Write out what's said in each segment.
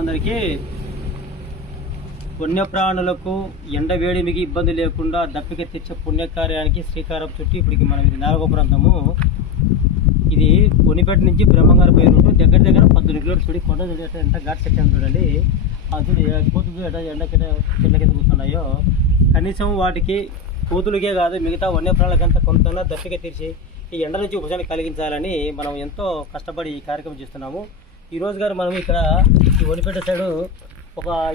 మిత్రులందరికీ పుణ్యప్రాణులకు ఎండ వేడిమికి ఇబ్బంది లేకుండా దప్పిక తెచ్చే పుణ్యకార్యానికి శ్రీకారం చుట్టి ఇప్పటికి మనం ఇది 4వ ప్రాంతము. ఇది కొనిపేట నుంచి బ్రహ్మంగారి పైన ఉంటూ దగ్గర 18 కిలోమీటర్స్ చూడి కొండ ఎంత ఘాట్ సెక్షన్ చూడండి. అది కోతులు ఎండ చెట్ల కింద కూర్చున్నాయో కనీసం వాటికి కోతులకే కాదు మిగతా వన్యప్రాణులకంతా కొంత దప్పిక తీర్చి ఈ ఎండ నుంచి ఉపశమనం కలిగించాలని మనం ఎంతో కష్టపడి ఈ కార్యక్రమం చేస్తున్నాము. ఈ రోజు గారు మనం ఇక్కడ ఈ ఒనిపేట సైడు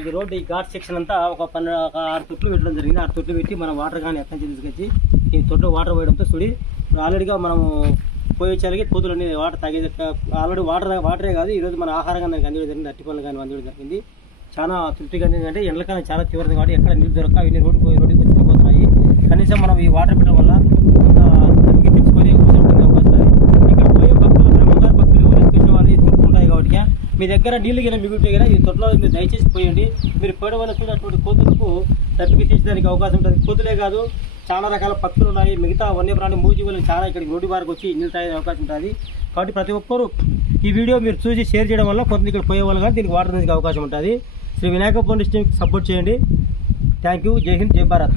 ఈ రోడ్డు ఈ ఘాట్ సెక్షన్ అంతా ఒక 6 తొట్లు పెట్టడం జరిగింది. 6 తొట్లు పెట్టి మనం వాటర్ కానీ ఎక్కడి నుంచి తీసుకొచ్చి ఈ తొట్లు వాటర్ పోయడంతో చూడి ఆల్రెడీగా మనము పోయేచాలకి కోతులన్నీ వాటర్ తాగేది. ఆల్రెడీ వాటరే కాదు ఈరోజు మన ఆహారంగా దానికి అందించడం జరిగింది. అట్టి పనులు కానీ అందించడం జరిగింది. చాలా తృప్తిగా అంటే ఎండలకన్నా చాలా తీవ్రత కాబట్టి ఎక్కడ నీళ్ళు దొరక ఇవన్నీ రోడ్డుకి వచ్చి పోతున్నాయి. కనీసం మనం ఈ వాటర్ పెట్టడం వల్ల కొంత తెచ్చుకొని పొందే అవకాశం ఉంది. ఇక్కడ పోయే భక్తులు బ్రహ్మంగారు భక్తులు ఎవరైతే చూసిన వాళ్ళు తిరుగుతుంటాయి కాబట్టి మీ దగ్గర నీళ్ళు కింద మిగులుతాయి కదా ఈ తొట్లో మీరు దయచేసి పోయండి. మీరు పోయడం వల్ల చూసినటువంటి కోతులకు తప్పికి తీర్చడానికి అవకాశం ఉంటుంది. కోతులే కాదు చాలా రకాల పక్షులు ఉన్నాయి. మిగతా వన్యప్రాణి మూజీవులు చాలా ఇక్కడికి రోడ్డు బారకు వచ్చి నీళ్ళు తాగే అవకాశం ఉంటుంది. కాబట్టి ప్రతి ఒక్కరూ ఈ వీడియో మీరు చూసి షేర్ చేయడం వల్ల కొంత ఇక్కడ పోయే వాళ్ళు కానీ దీనికి వాటర్ తీసుకు అవకాశం ఉంటుంది. శ్రీ వినాయక ఫౌండేషన్ సపోర్ట్ చేయండి. Thank you. జై హింద్, జై భారత్.